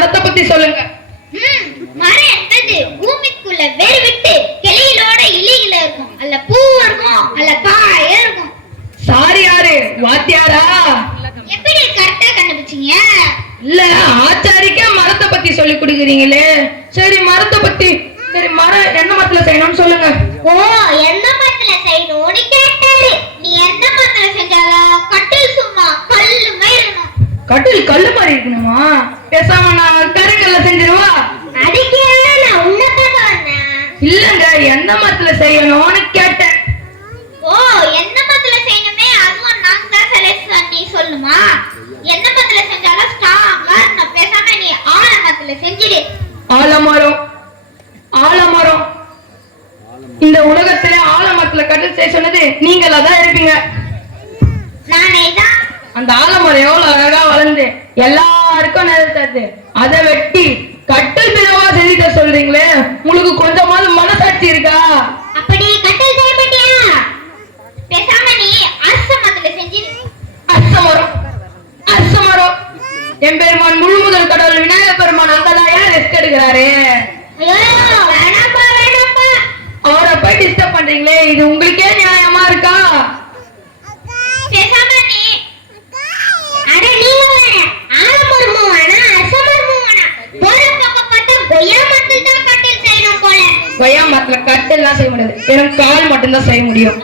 மரத்தை பத்தி சொல்லுங்க. மரம் என்பது பூமிக்குள்ள வேர் விட்டு கிளையிலோட இலையில இருக்கும். அல்ல பூ இருக்கும், அல்ல காய் இருக்கும். சாரி, யாரு வாத்தியாரா? எப்படி கரெக்டா கண்டுபிடிச்சீங்க? இல்ல, ஆச்சாரிக்கே மரத்தை பத்தி சொல்லி கொடுக்குறீங்களே. சரி, மரத்தை பத்தி. சரி, மரம் எந்த மரத்துல செய்யணும்னு சொல்லுங்க. ஓ, எந்த மரத்துல செய்யணும்னு கேட்டாரு. நீ எந்த மரத்துல செஞ்சாலும் கட்டில் சும்மா கல்லு மாதிரி இருக்கணும். கட்டில் கல்லு மாதிரி இருக்கணுமா? பேசாம நான் கருங்கல்ல செஞ்சிருவா? அதுக்கே நான் உன்னை பார்க்க வந்தேன். இல்லங்க, எந்த மரத்துல செய்யணும்னு கேட்டேன். ஓ, எந்த மரத்துல செய்யணுமே அதுவும் நான் தான் செலக்ட் பண்ணி சொல்லுமா? எந்த மரத்துல செஞ்சாலும் ஸ்ட்ராங்கா இருக்கணும். பேசாம நீ ஆலமரத்துல செஞ்சிடு. ஆலமரம், ஆலமரம். இந்த உலகத்துல ஆலமரத்துல கட்டில் செய்ய சொன்னது நீங்களா தான் இருப்பீங்க. நானே தான். அந்த ஆலமரம் எவ்வளவு அழகா வளர்ந்து எல்லாருக்கும் நிறுத்தது. அதை வெட்டி கட்டில் பிறவா செஞ்சுட்ட சொல்றீங்களே, உங்களுக்கு கொஞ்சமாவது மனசாட்சி இருக்கா? அப்படி கட்டில் செய்ய மாட்டியா? பேசாம நீ அரசமரத்துல செஞ்சிடு. அரசமரம், அரசமரம். எம்பெருமான் முழு முதல் கடவுள் விநாயகர் பெருமான் அங்கதாயா ரெஸ்ட் எடுக்கிறாரு. வேணாம்பா வேணாம்பா, அவரை போய் டிஸ்டர்ப் பண்றீங்களே, இது உங்களுக்கே நியாயமா இருக்கா? பேசாம நீ அட நீங்க வேணா ஆலமரமும் வேணா அரசமரமும் வேணா, போற பக்கம் பார்த்தா கொய்யா மரத்துல தான் கட்டில் செய்யணும் போல. கொய்யா மரத்துல கட்டில் எல்லாம் செய்ய முடியாது, வெறும் கால் மட்டும்தான் செய்ய முடியும்.